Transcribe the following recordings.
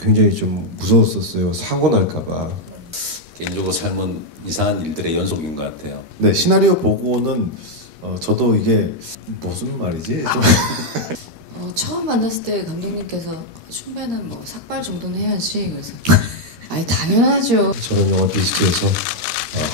굉장히 좀 무서웠었어요. 사고 날까봐. 개인적으로 삶은 이상한 일들의 연속인 것 같아요. 네, 시나리오 보고는 저도 이게 무슨 말이지? 처음 만났을 때 감독님께서 춘배는 뭐 삭발 정도는 해야지. 그래서 아니 당연하죠. 저는 영화 비스트에서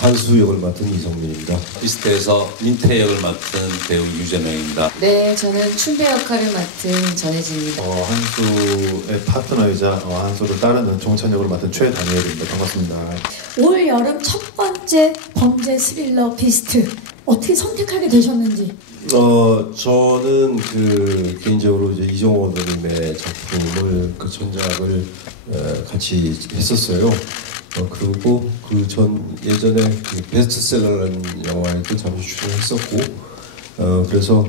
한수 역을 맡은 이성민입니다. 비스트에서 민태 역을 맡은 배우 유재명입니다. 네, 저는 춘배 역할을 맡은 전혜진입니다. 한수의 파트너이자 한수를 따르는 종찬 역을 맡은 최다니엘입니다. 반갑습니다. 올 여름 첫 번째 범죄 스릴러 비스트 어떻게 선택하게 되셨는지? 저는 개인적으로 이제 이정호 감독님의 작품을 전작을 같이 했었어요. 그리고 예전에 베스트셀러라는 영화에도 잠시 출연했었고, 그래서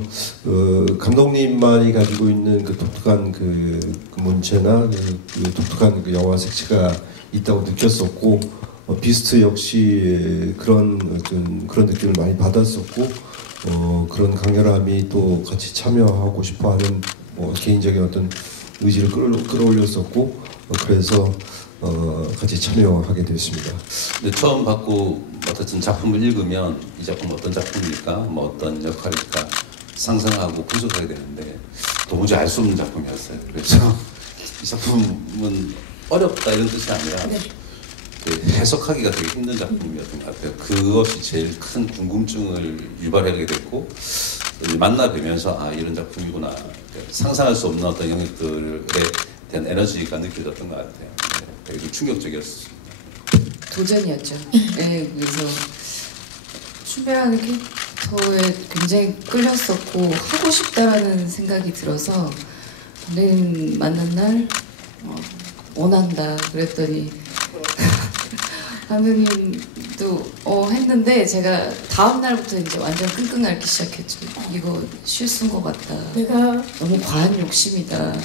감독님만이 가지고 있는 독특한 문체나 독특한 영화 색채가 있다고 느꼈었고, 비스트 역시 그런 느낌을 많이 받았었고, 그런 강렬함이 또 같이 참여하고 싶어하는 개인적인 어떤 의지를 끌어올렸었고, 그래서 같이 참여하게 됐습니다. 근데 처음 맡았던 작품을 읽으면 이 작품 어떤 작품일까, 뭐 어떤 역할일까 상상하고 분석하게 되는데 도무지 알 수 없는 작품이었어요. 그래서 이 작품은 어렵다 이런 뜻이 아니라 네. 해석하기가 되게 힘든 작품이었던 것 같아요. 그것이 제일 큰 궁금증을 유발하게 됐고 만나 뵈면서 이런 작품이구나, 상상할 수 없는 어떤 영역들에 대한 에너지가 느껴졌던 것 같아요. 되게 충격적이었습니다. 도전이었죠. 네, 그래서 춘배라는 캐릭터에 굉장히 끌렸었고 하고 싶다라는 생각이 들어서 감독님 만난 날 원한다 그랬더니 감독님도 했는데 제가 다음 날부터 이제 완전 끙끙 앓기 시작했죠. 이거 실수인 것 같다. 내가 너무 과한 욕심이다.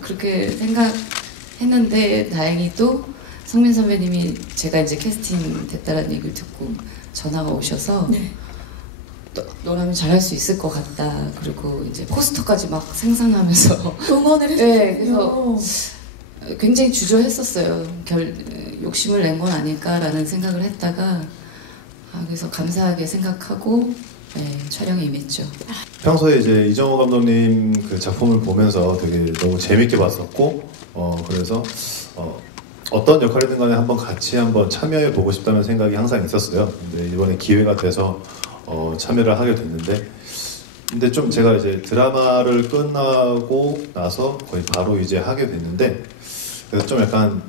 그렇게 생각했는데 다행히 또 성민 선배님이 제가 이제 캐스팅 됐다라는 얘기를 듣고 전화가 오셔서 네. 너라면 잘할 수 있을 것 같다. 그리고 이제 포스터까지 막 생산하면서 응원을 해주셨군요. 네, 그래서 굉장히 주저했었어요. 욕심을 낸 건 아닐까라는 생각을 했다가 그래서 감사하게 생각하고 촬영에 임했죠. 평소에 이제 이정호 감독님 그 작품을 보면서 되게 너무 재밌게 봤었고, 그래서 어떤 역할이든 간에 한번 참여해 보고 싶다는 생각이 항상 있었어요. 근데 이번에 기회가 돼서 참여를 하게 됐는데, 근데 좀 제가 이제 드라마를 끝나고 나서 거의 바로 이제 하게 됐는데, 그래서 좀 약간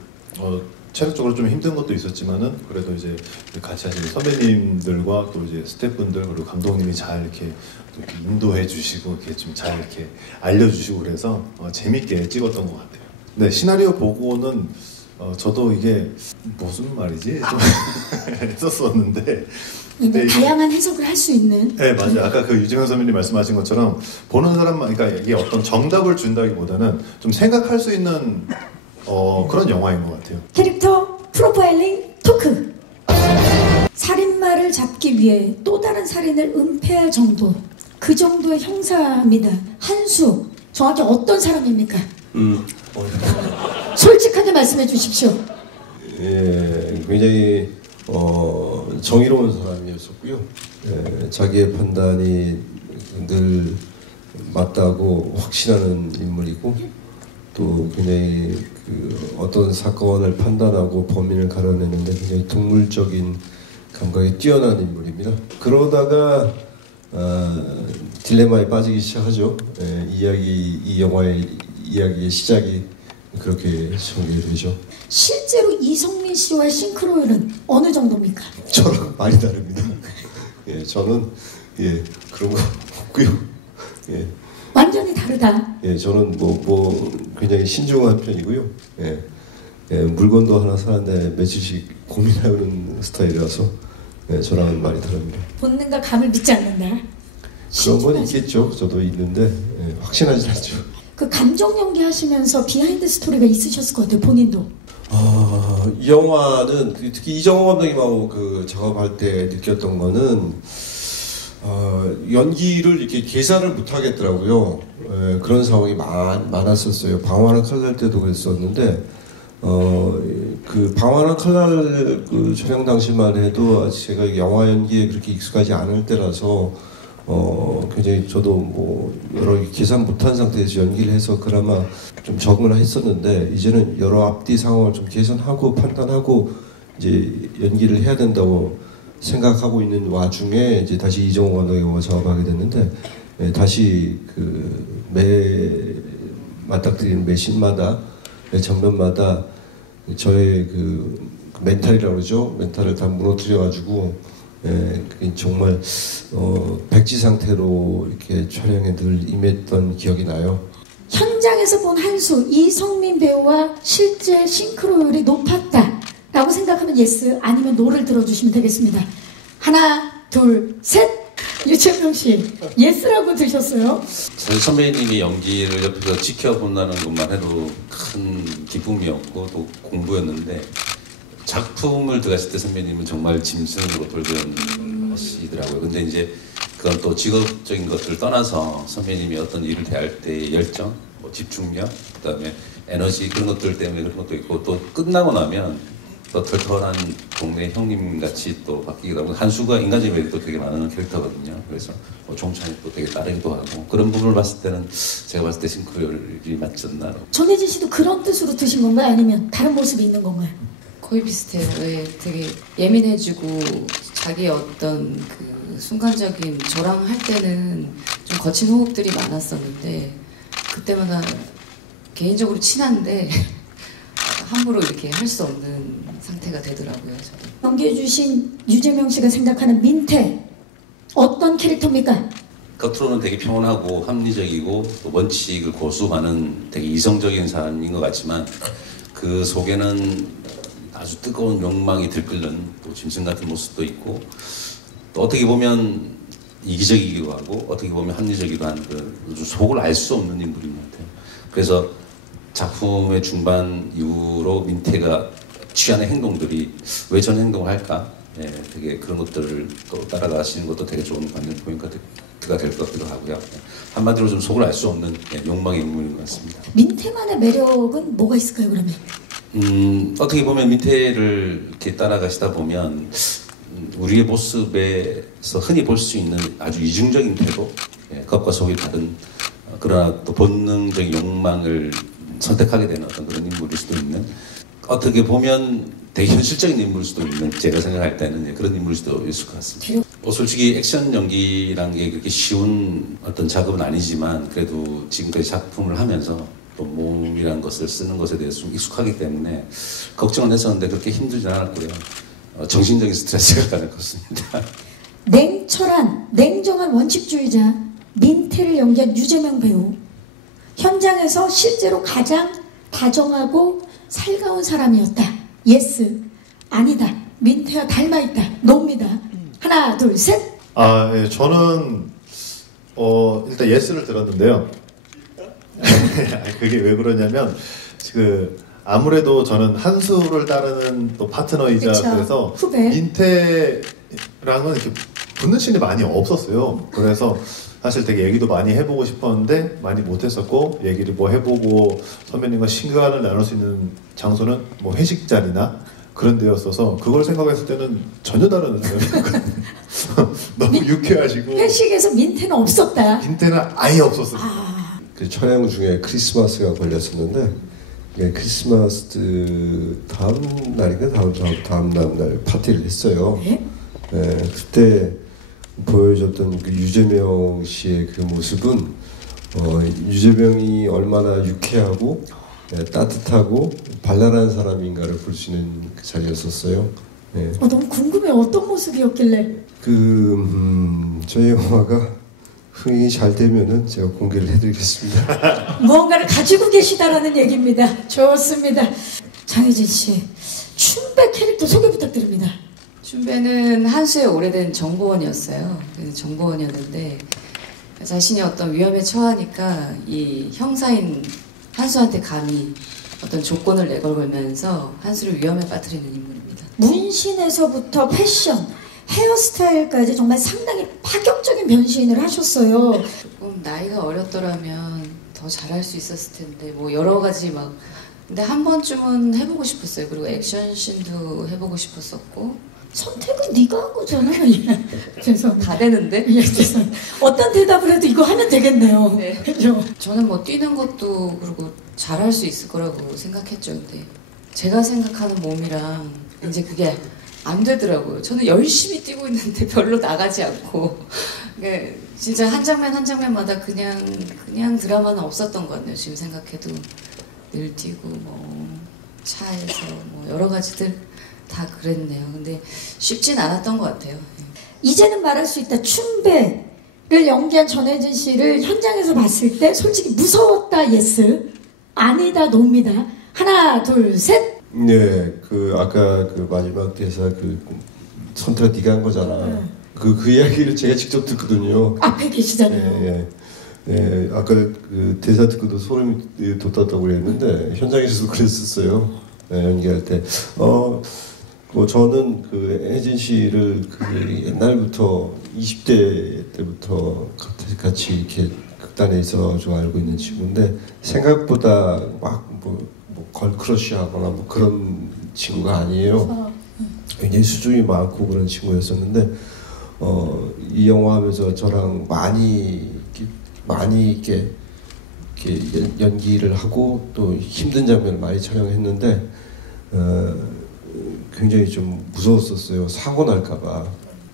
체력적으로 좀 힘든 것도 있었지만은 그래도 이제 같이 하시는 선배님들과 또 이제 스태프분들 그리고 감독님이 잘 이렇게 인도해 주시고 이렇게 좀 잘 이렇게 알려주시고 그래서 재밌게 찍었던 것 같아요. 네, 시나리오 보고는 저도 이게 무슨 말이지 좀 했었었는데. 근데 다양한 해석을 할 수 있는. 네, 맞아요. 아까 유재명 선배님 말씀하신 것처럼 보는 사람만, 그러니까 이게 어떤 정답을 준다기보다는 좀 생각할 수 있는 그런 영화인 것 같아요. 캐릭터 프로파일링 토크. 살인마를 잡기 위해 또 다른 살인을 은폐할 정도, 그 정도의 형사입니다. 한수, 정확히 어떤 사람입니까? 솔직하게 말씀해 주십시오. 예, 굉장히 정의로운 사람이었었고요. 자기의 판단이 늘 맞다고 확신하는 인물이고, 또 굉장히 어떤 사건을 판단하고 범인을 가려내는데 굉장히 동물적인 감각이 뛰어난 인물입니다. 그러다가 딜레마에 빠지기 시작하죠. 이 영화의 이야기의 시작이 그렇게 전개되죠. 실제로 이성민 씨와의 싱크로율은 어느 정도입니까? 저랑 많이 다릅니다. 저는 그런 거 없고요. 완전히 다르다. 저는 굉장히 신중한 편이고요. 물건도 하나 사는데 며칠씩 고민하는 스타일이라서 저랑은 많이 다릅니다. 본능과 감을 믿지 않는다. 그런 건 있겠죠. 저도 있는데 확신하지 않죠. 그 감정 연기하시면서 비하인드 스토리가 있으셨을 것 같아요. 본인도. 이 영화는 특히 이정호 감독님하고 작업할 때 느꼈던 거는 연기를 이렇게 계산을 못 하겠더라고요. 그런 상황이 많았었어요. 방황하는 칼날 때도 그랬었는데 그 방황한 칼날 그 촬영 당시만 해도 제가 영화 연기에 그렇게 익숙하지 않을 때라서 굉장히 저도 뭐 여러 계산 못한 상태에서 연기를 해서 그나마 좀 적응을 했었는데 이제는 여러 앞뒤 상황을 좀 계산하고 판단하고 이제 연기를 해야 된다고 생각하고 있는 와중에 이제 다시 이정호 감독의 영화 작업하게 됐는데 다시 맞닥뜨리는 매 씬마다 매 장면마다 저의 그 멘탈이라고 그러죠. 멘탈을 다 무너뜨려가지고 정말 백지 상태로 이렇게 촬영에 늘 임했던 기억이 나요. 현장에서 본 한수, 이성민 배우와 실제 싱크로율이 높았다라고 생각하면 예스, 아니면 노를 들어주시면 되겠습니다. 하나, 둘, 셋! 유채명 씨, 예스라고 드셨어요? 사실 선배님이 연기를 옆에서 지켜본다는 것만 해도 큰 기쁨이었고 또 공부였는데 작품을 들어갔을 때 선배님은 정말 짐승으로 돌변하시더라고요. 근데 이제 그건 또 직업적인 것들을 떠나서 선배님이 어떤 일을 대할 때의 열정, 뭐 집중력, 그다음에 에너지 그런 것들 때문에 그런 것도 있고 또 끝나고 나면 또 털털한 동네 형님 같이 또 바뀌기도 하고 한수가 인간적인 매력도 되게 많은 캐릭터거든요. 그래서 뭐 종찬이 또 되게 따르기도 하고 그런 부분을 봤을 때는 제가 봤을 때 싱크로율이 맞지 않나. 전혜진 씨도 그런 뜻으로 드신 건가요? 아니면 다른 모습이 있는 건가요? 거의 비슷해요. 되게 예민해지고 자기의 어떤 그 순간적인 저랑 할 때는 좀 거친 호흡들이 많았었는데 그때마다 개인적으로 친한데 함부로 이렇게 할 수 없는 상태가 되더라고요. 저도. 연기해주신 유재명 씨가 생각하는 민태 어떤 캐릭터입니까? 겉으로는 되게 평온하고 합리적이고 또 원칙을 고수하는 되게 이성적인 사람인 것 같지만 그 속에는 아주 뜨거운 욕망이 들끓는 또 짐승 같은 모습도 있고 또 어떻게 보면 이기적이기도 하고 어떻게 보면 합리적이기도 한 그 속을 알 수 없는 인물인 것 같아요. 그래서 작품의 중반 이후로 민태가 취하는 행동들이 왜 저런 행동을 할까? 되게 그런 것들을 또 따라가시는 것도 되게 좋은 관전 포인트가 될 것 같기도 하고요. 한마디로 좀 속을 알 수 없는 욕망의 인물인 것 같습니다. 민태만의 매력은 뭐가 있을까요, 그러면? 어떻게 보면 민태를 이렇게 따라가시다 보면 우리의 모습에서 흔히 볼 수 있는 아주 이중적인 태도, 겉과 속이 다른 그러나 또 본능적인 욕망을 선택하게 되는 어떤 그런 인물일 수도 있는 어떻게 보면 되게 현실적인 인물일 수도 있는 제가 생각할 때는 그런 인물일 수도 있을 것 같습니다. 솔직히 액션 연기라는 게 그렇게 쉬운 어떤 작업은 아니지만 그래도 지금까지 작품을 하면서 또 몸이라는 것을 쓰는 것에 대해서 좀 익숙하기 때문에 걱정은 했었는데 그렇게 힘들진 않았고요. 정신적인 스트레스가 가는 것 같습니다. 냉철한, 냉정한 원칙주의자 민태를 연기한 유재명 배우. 현장에서 실제로 가장 다정하고 살가운 사람이었다. 예스. 아니다. 민태와 닮아있다. 노입니다. 하나, 둘, 셋. 예, 저는 일단 예스를 들었는데요. 그게 왜 그러냐면 아무래도 저는 한수를 따르는 또 파트너이자 그쵸. 그래서 후배. 민태랑은 이렇게 붙는 씬이 많이 없었어요. 그래서 사실 되게 얘기도 많이 해보고 싶었는데 많이 못했었고 얘기를 뭐 해보고 선배님과 시간을 나눌 수 있는 장소는 뭐 회식 자리나 그런 데였어서 그걸 생각했을 때는 전혀 다른 너무 유쾌하시고 회식에서 민태는 없었다. 민태는 아예 없었어요. 그 촬영 중에 크리스마스가 걸렸었는데 크리스마스 다음 날인가 다음 날 파티를 했어요. 네? 그때 보여줬던 그 유재명 씨의 그 모습은 유재명이 얼마나 유쾌하고 따뜻하고 발랄한 사람인가를 볼 수 있는 그 자리였었어요. 너무 궁금해. 어떤 모습이었길래? 저희 영화가 흥행이 잘 되면은 제가 공개를 해드리겠습니다. 무언가를 가지고 계시다라는 얘기입니다. 좋습니다. 장혜진 씨, 춘배 캐릭터 소개 부탁드립니다. 춘배는 한수의 오래된 정보원이었어요. 그래서 정보원이었는데 자신이 어떤 위험에 처하니까 이 형사인 한수한테 감히 어떤 조건을 내걸면서 한수를 위험에 빠뜨리는 인물입니다. 문신에서부터 패션, 헤어스타일까지 정말 상당히 파격적인 변신을 하셨어요. 조금 나이가 어렸더라면 더 잘할 수 있었을 텐데 뭐 여러 가지 막 근데 한 번쯤은 해보고 싶었어요. 그리고 액션씬도 해보고 싶었었고. 선택은 네가 한 거잖아. 예. 죄송. 다 되는데? 예, 죄송. 어떤 대답을 해도 이거 하면 되겠네요. 네. 그죠? 저는 뭐 뛰는 것도 그리고 잘할 수 있을 거라고 생각했죠. 근데 제가 생각하는 몸이랑 이제 그게 안 되더라고요. 저는 열심히 뛰고 있는데 별로 나가지 않고 진짜 한 장면 한 장면마다 그냥 드라마는 없었던 것 같네요. 지금 생각해도 늘 뛰고 뭐 차에서 뭐 여러 가지들 다 그랬네요. 근데 쉽진 않았던 것 같아요. 이제는 말할 수 있다. 춘배를 연기한 전혜진 씨를 현장에서 봤을 때 솔직히 무서웠다 예스, 아니다 노입니다. 하나 둘 셋. 네, 그 아까 그 마지막 대사 그 선택 네가 한 거잖아. 그 이야기를 제가 직접 듣거든요. 앞에 계시잖아요. 예. 예, 아까 그 대사 듣고도 소름이 돋았다고 그랬는데 현장에서도 그랬었어요. 예, 연기할 때. 뭐 저는 그 혜진 씨를 그 옛날부터 20대 때부터 같이 이렇게 극단에 있어가지고 알고 있는 친구인데 생각보다 막 뭐 걸크러쉬하거나 뭐 그런 친구가 아니에요. 굉장히 수줍이 많고 그런 친구였었는데 이 영화 하면서 저랑 많이 이렇게 연기를 하고 또 힘든 장면을 많이 촬영했는데 굉장히 좀 무서웠었어요. 사고 날까봐.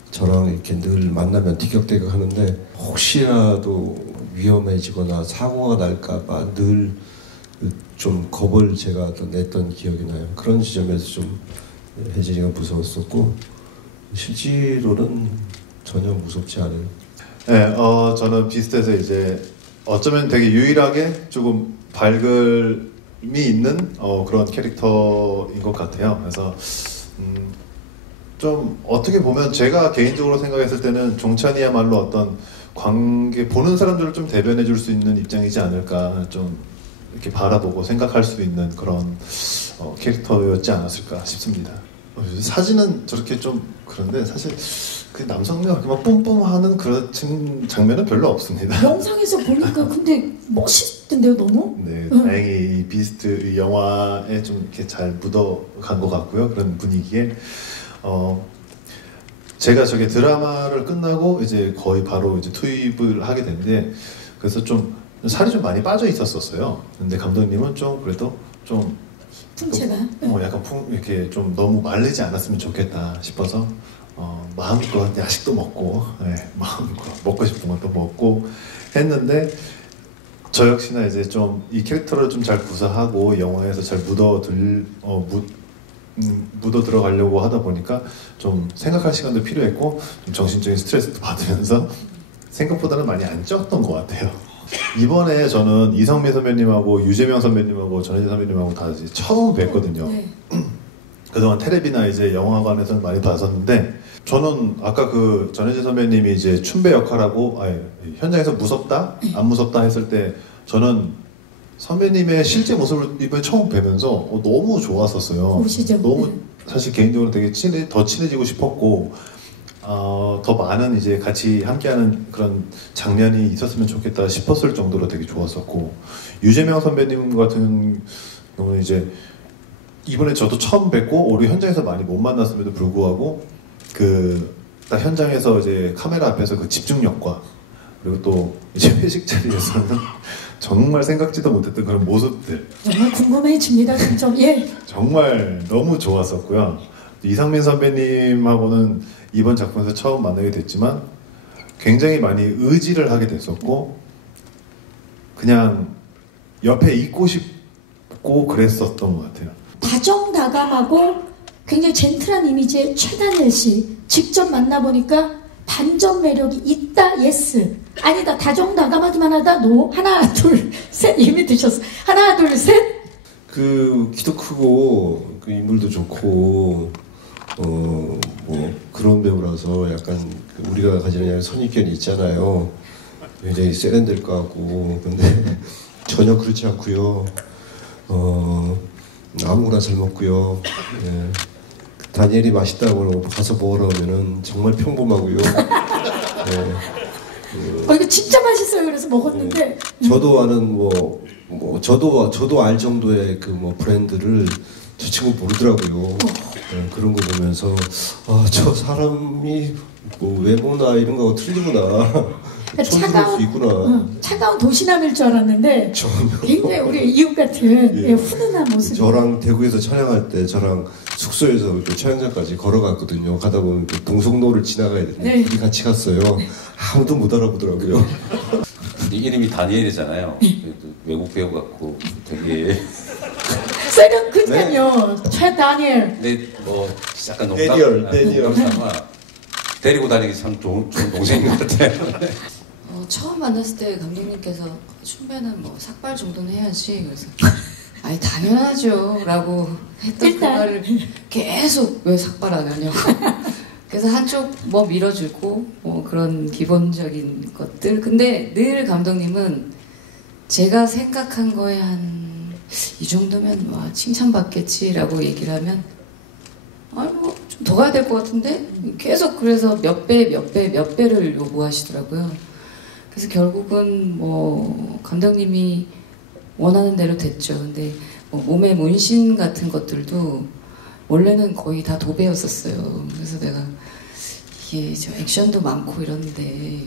저랑 이렇게 늘 만나면 티격태격 하는데 혹시라도 위험해지거나 사고가 날까봐 늘 좀 겁을 제가 냈던 기억이 나요. 그런 지점에서 좀 혜진이가 무서웠었고 실제로는 전혀 무섭지 않아요. 네, 저는 비슷해서 이제 어쩌면 되게 유일하게 조금 밝음이 있는 그런 캐릭터인 것 같아요. 그래서 좀 어떻게 보면 제가 개인적으로 생각했을 때는 종찬이야말로 어떤 관계 보는 사람들을 좀 대변해 줄 수 있는 입장이지 않을까 좀 이렇게 바라보고 생각할 수 있는 그런 캐릭터였지 않았을까 싶습니다. 사진은 저렇게 좀 그런데 사실 그 남성미가 그렇게 막 뿜뿜하는 그런 장면은 별로 없습니다. 영상에서 보니까 근데 멋있던데요, 너무? 네, 다행히 이 비스트 이 영화에 좀 이렇게 잘 묻어간 것 같고요. 그런 분위기에 제가 저게 드라마를 끝나고 이제 거의 바로 이제 투입을 하게 됐는데 그래서 좀 살이 좀 많이 빠져 있었어요. 근데 감독님은 좀 그래도 좀 풍채가 약간 이렇게 좀 너무 마르지 않았으면 좋겠다 싶어서 마음껏 야식도 먹고 마음껏 먹고 싶은 것도 먹고 했는데 저 역시나 이제 좀 이 캐릭터를 좀 잘 구사하고 영화에서 잘 묻어 들어가려고 하다 보니까 좀 생각할 시간도 필요했고 좀 정신적인 스트레스도 받으면서 생각보다는 많이 안 쪘던 것 같아요. 이번에 저는 이성미 선배님하고 유재명 선배님하고 전혜진 선배님하고 다 이제 처음 뵀거든요. 네. 그동안 텔레비나 이제 영화관에서는 많이 봤었는데 저는 아까 그 전혜진 선배님이 이제 춘배 역할하고 현장에서 무섭다? 안 무섭다 했을 때 저는 선배님의 실제 모습을 이번에 처음 뵈면서 너무 좋았었어요. 보시죠. 너무 사실 개인적으로 되게 더 친해지고 싶었고 더 많은 이제 같이 함께하는 그런 장면이 있었으면 좋겠다 싶었을 정도로 되게 좋았었고 유재명 선배님 같은 경우는 이제 이번에 저도 처음 뵙고 우리 현장에서 많이 못 만났음에도 불구하고 그 딱 현장에서 이제 카메라 앞에서 그 집중력과 그리고 또 이제 회식 자리에서는 정말 생각지도 못했던 그런 모습들 정말 궁금해집니다. 점점 정말 너무 좋았었고요. 이상민 선배님하고는 이번 작품에서 처음 만나게 됐지만 굉장히 많이 의지를 하게 됐었고 그냥 옆에 있고 싶고 그랬었던 것 같아요. 다정다감하고 굉장히 젠틀한 이미지의 최단일 씨 직접 만나보니까 반전 매력이 있다 예스, 아니다 다정다감하기만 하다 노. 하나 둘 셋 이미 드셨어. 하나 둘 셋. 그 키도 크고 그 인물도 좋고 뭐 그런 배우라서 약간 우리가 가지는 선입견이 있잖아요. 굉장히 세련될 것 같고 근데 전혀 그렇지 않고요. 아무거나 잘 먹고요. 예. 다니엘이 맛있다고 가서 먹으러 오면은 정말 평범하고요. 예. 이거 진짜 맛있어요. 그래서 먹었는데 저도 아는 저도 알 정도의 그 뭐 브랜드를 저 친구 모르더라고요. 그런 거 보면서 저 사람이 뭐 외모나 이런 거 틀리구나. 촌스러울 수 있구나. 차가운 도시남일 줄 알았는데 굉장히 우리 이웃 같은 예. 훈훈한 모습. 저랑 대구에서 촬영할 때 저랑 숙소에서 그 촬영장까지 걸어갔거든요. 가다 보면 그 동성로를 지나가야 되는데 네. 둘이 같이 갔어요. 아무도 못 알아보더라고요. 이름이 다니엘이잖아요. 외국 배우 같고 되게 세련 그냥요. 최 다니엘. 근데 뭐 약간 데니얼. 농담삼아 데리고 다니기 참 좋은 동생인 것 같아요. 처음 만났을 때 감독님께서 춘배는 뭐 삭발 정도는 해야지. 그래서 아니 당연하죠 라고 했던 그 말을 계속 왜 삭발 안 하냐고. 그래서 한쪽 뭐 밀어주고 뭐 그런 기본적인 것들. 근데 늘 감독님은 제가 생각한 거에 한 이 정도면 와 칭찬받겠지라고 얘기를 하면 아니 뭐 좀 더 가야 될 것 같은데 계속 그래서 몇 배를 요구하시더라고요. 그래서 결국은 뭐 감독님이 원하는 대로 됐죠. 근데 뭐 몸에 문신 같은 것들도 원래는 거의 다 도배였었어요. 그래서 내가 이게 저 액션도 많고 이런데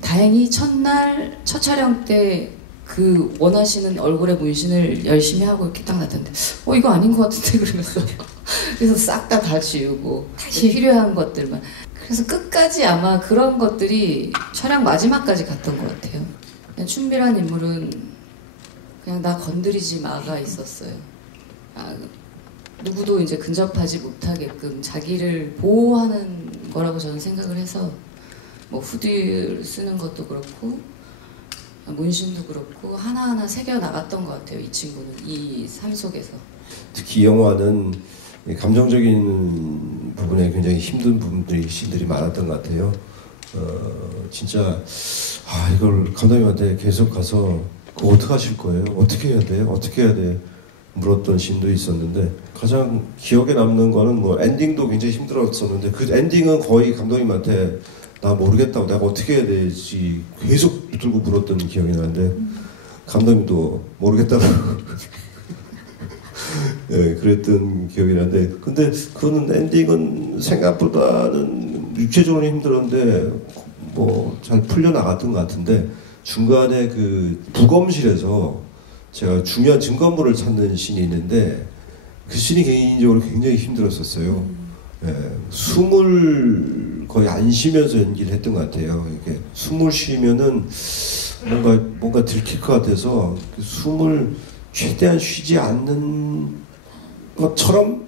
다행히 첫날 첫 촬영 때 그 원하시는 얼굴에 문신을 열심히 하고 이렇게 딱 놨는데 이거 아닌 것 같은데 그러면서 그래서 싹 다 지우고 다시 필요한 것들만. 그래서 끝까지 아마 그런 것들이 촬영 마지막까지 갔던 것 같아요. 그냥 춘비란 인물은 그냥 나 건드리지 마가 있었어요. 누구도 이제 근접하지 못하게끔 자기를 보호하는 거라고 저는 생각을 해서 뭐 후드를 쓰는 것도 그렇고 문신도 그렇고 하나하나 새겨 나갔던 것 같아요. 이 친구는 이 삶 속에서. 특히 이 영화는 감정적인 부분에 굉장히 힘든 신들이 많았던 것 같아요. 진짜 이걸 감독님한테 계속 가서 그거 어떻게 하실 거예요? 어떻게 해야 돼? 어떻게 해야 돼? 물었던 신도 있었는데 가장 기억에 남는 거는 뭐 엔딩도 굉장히 힘들었었는데 그 엔딩은 거의 감독님한테 나 모르겠다고 내가 어떻게 해야 되지 계속 붙들고 물었던 기억이 나는데 감독님도 모르겠다고 네, 그랬던 기억이 나는데 근데 그거는 엔딩은 생각보다는 육체적으로 힘들었는데 뭐 잘 풀려나갔던 것 같은데 중간에 그 부검실에서 제가 중요한 증거물을 찾는 씬이 있는데 그 씬이 개인적으로 굉장히 힘들었었어요. 예, 숨을 거의 안 쉬면서 연기를 했던 것 같아요. 이렇게 숨을 쉬면은 뭔가 들킬 것 같아서 그 숨을 최대한 쉬지 않는 것처럼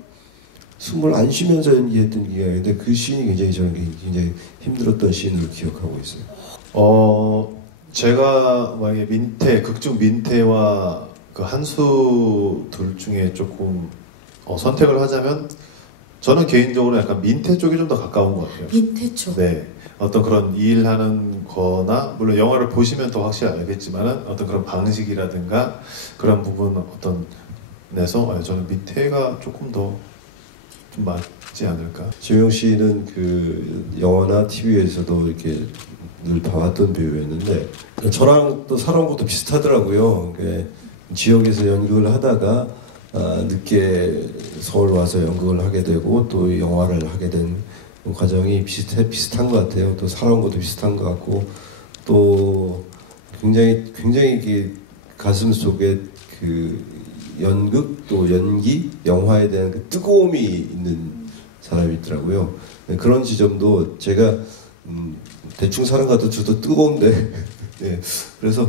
숨을 안 쉬면서 연기했던 기억이 있는데 그 씬이 저는 굉장히 힘들었던 씬으로 기억하고 있어요. 제가 만약에 극중 민태와 그 한수 둘 중에 조금 선택을 하자면 저는 개인적으로 약간 민태 쪽이 좀 더 가까운 것 같아요. 민태 쪽. 네. 어떤 그런 일하는 거나 물론 영화를 보시면 더 확실히 알겠지만은 어떤 그런 방식이라든가 그런 부분 어떤 내서 저는 민태가 조금 더 좀 맞지 않을까. 지명 씨는 그 영화나 TV에서도 이렇게 늘 봐왔던 배우였는데 저랑 또 살아온 것도 비슷하더라고요. 지역에서 연극을 하다가 늦게 서울 와서 연극을 하게 되고 또 영화를 하게 된 과정이 비슷한 것 같아요. 또 살아온 것도 비슷한 것 같고 또 굉장히 이게 가슴 속에 그 연극 또 연기 영화에 대한 그 뜨거움이 있는 사람이 있더라고요. 그런 지점도 제가 대충 사는 것 같아도 저도 뜨거운데 네, 그래서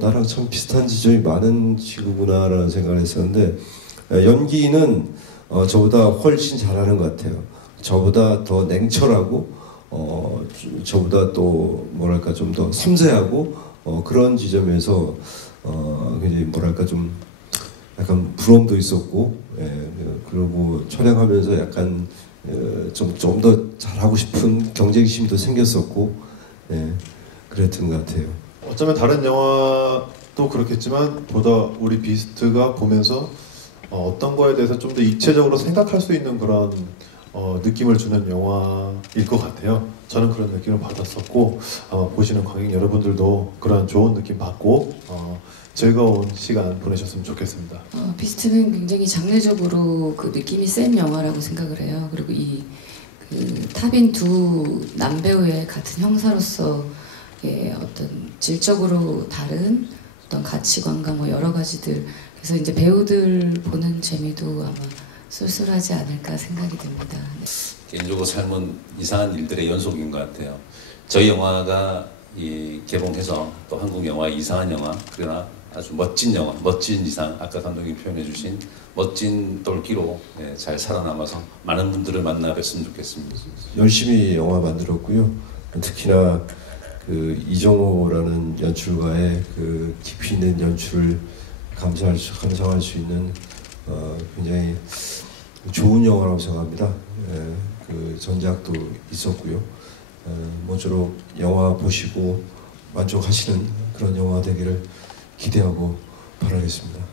나랑 참 비슷한 지점이 많은 친구구나라는 생각을 했었는데 연기는 저보다 훨씬 잘하는 것 같아요. 저보다 더 냉철하고 저보다 또 뭐랄까 좀 더 섬세하고 그런 지점에서 굉장히 뭐랄까 좀 약간 부러움도 있었고 그리고 촬영하면서 약간 좀 더 잘하고 싶은 경쟁심도 생겼었고 그랬던 것 같아요. 어쩌면 다른 영화도 그렇겠지만 보다 우리 비스트가 보면서 어떤 거에 대해서 좀 더 입체적으로 생각할 수 있는 그런 느낌을 주는 영화일 것 같아요. 저는 그런 느낌을 받았었고 아마 보시는 관객 여러분들도 그런 좋은 느낌 받고 즐거운 시간 보내셨으면 좋겠습니다. 비스트는 굉장히 장르적으로 그 느낌이 센 영화라고 생각을 해요. 그리고 그 탑인 두 남배우의 같은 형사로서의 어떤 질적으로 다른 어떤 가치관과 뭐 여러 가지들, 그래서 이제 배우들 보는 재미도 아마 쏠쏠하지 않을까 생각이 듭니다. 개인적으로 삶은 이상한 일들의 연속인 것 같아요. 저희 영화가 개봉해서 또 한국 영화의 이상한 영화, 그러나 아주 멋진 영화, 멋진 이상, 아까 감독님이 표현해 주신 멋진 똘끼로 잘 살아남아서 많은 분들을 만나 뵀으면 좋겠습니다. 열심히 영화 만들었고요. 특히나 그 이정호라는 연출가의 그 깊이 있는 연출을 감상할 수 있는 굉장히 좋은 영화라고 생각합니다. 그 전작도 있었고요. 모쪼록 영화 보시고 만족하시는 그런 영화 되기를 기대하고 바라겠습니다.